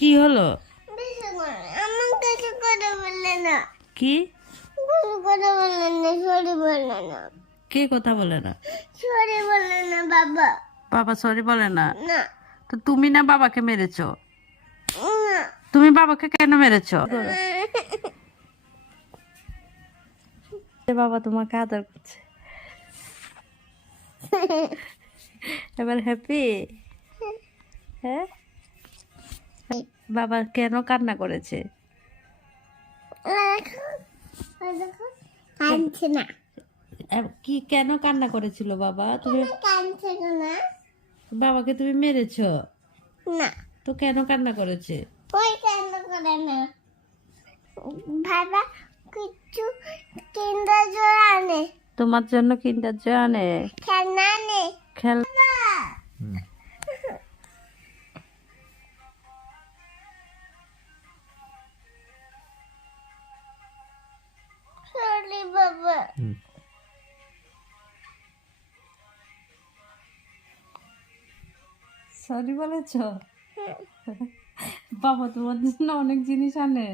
কি হলো? আমার কাছে কথা বললে না, কি? কথা বললে না, সরি বললে না, কে কথা বলে না? সরি বললে না বাবা। বাবা সরি বলে না? না তো তুমি না বাবাকে মেরেছো? না তুমি বাবাকে কেন মেরেছো? বাবা তোমাকে আদর করছে, এবার হ্যাপি? হ্যাঁ, বাবা কেন কান্না করেছে? দেখো কাঁদছে না, কি কেন কান্না করেছিল বাবা? তুমি কাঁদছে না, বাবাকে তুমি মেরেছো? না তো কেন কান্না করেছে? ওই কেন করে না, বাবা কিছু কিন্ডার জয় আনে, তোমার জন্য কিন্ডার জয় আনে, খেলনা আনে, খেল। সরি বাবা। সরি বলেছো? বাবা তোমার জন্য অনেক জিনিস আনে।